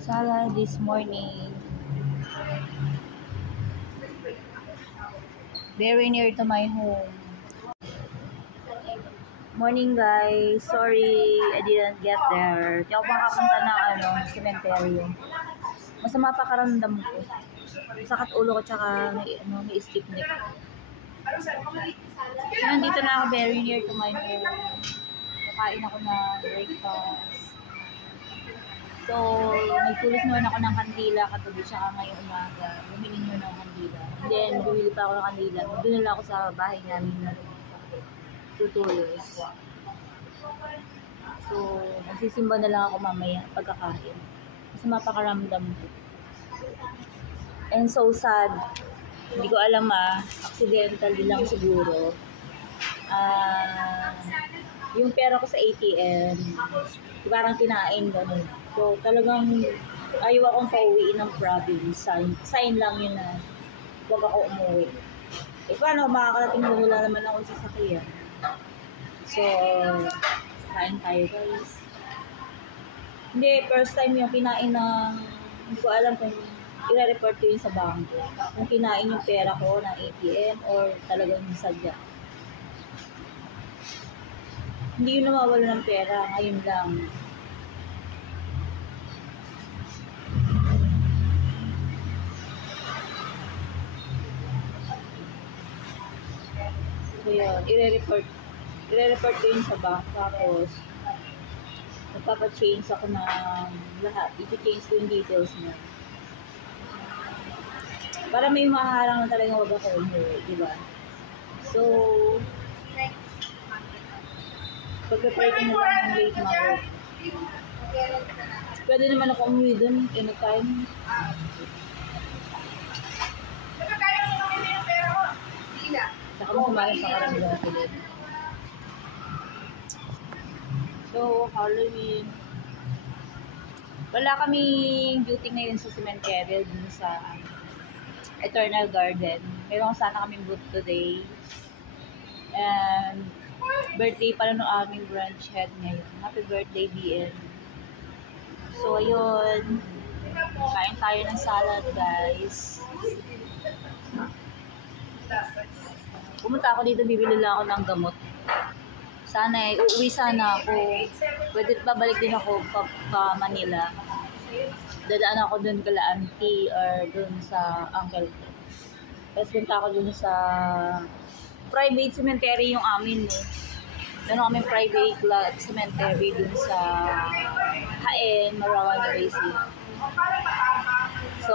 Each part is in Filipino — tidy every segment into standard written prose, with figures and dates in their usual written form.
Salad this morning. Very near to my home. Morning guys. Sorry, I didn't get there. Di ako makapunta ng cemetery. Masama pa karamdam ko. Sakit ulo ko tsaka may stiff neck. So, nandito na ako very near to my home. Kakain ako na breakfast. So, nagtulis naman ako ng kandila katabi siya ngayong umaga. Bumili nyo ng kandila. Then, bumili pa ako ng kandila. Doon na lang ako sa bahay namin na tutulos. So, magsisimba na lang ako mamaya pagkakain. Kasi mapakaramdam ko. And so sad. Hindi ko alam accidental lang siguro. Yung pera ko sa ATM, parang kinain ganun. So, talagang ayaw akong pauwiin ng province. Sign lang yun na huwag ako umuwi. Eh, paano makakarating na wala naman ako sa sasakyan? So, kain tayo guys. Hindi, first time yung kinain ng, hindi ko alam kung i-report ko yun sa bangko. Kung kinain yung pera ko ng ATM or talagang sadya. Hindi yun nawawala ng pera, ngayon lang. So yun, i-report ko yun sa bank. Tapos, magpapa-change ako ng lahat. I-change ko yung details niya. Para may maharang na talagang wag ako umuwi, diba? So, pag-prepare ko na lang ng late mother. Pwede naman ako umuwi dun anytime. Saka mo kumain pa karamdaman ko din. So, Halloween. Wala kaming duty ngayon sa cemetery dun sa Eternal Garden. Meron sana kaming booth today. And birthday pala ng aming branch head ngayon. Happy birthday, BN. So, ayun. Kain tayo ng salad, guys. Pumunta ako dito, bibili lang ako ng gamot. Sana uuwi sana ako. Pwede pa balik din ako pa Manila. Dadaan ako dun kala auntie or dun sa uncle ko. Tapos punta ako dun sa private cemetery yung amin Meron kami private cemetery dun sa Haen, Marawan, City. So,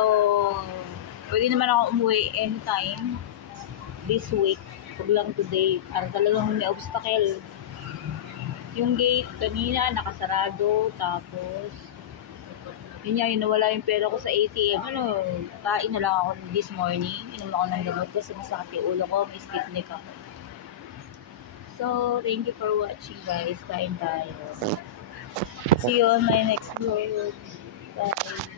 pwede naman ako umuwi anytime this week. Huwag lang today. Para talagang may obstacle. Yung gate kanina nakasarado. Tapos yun nga, nawala yung pera ko sa ATM. Kain na lang ako this morning. Inom ako ng gamot kasi masakit yung ulo ko. May stiff neck ako. So, thank you for watching guys. Kain tayo. See you on my next vlog. Bye.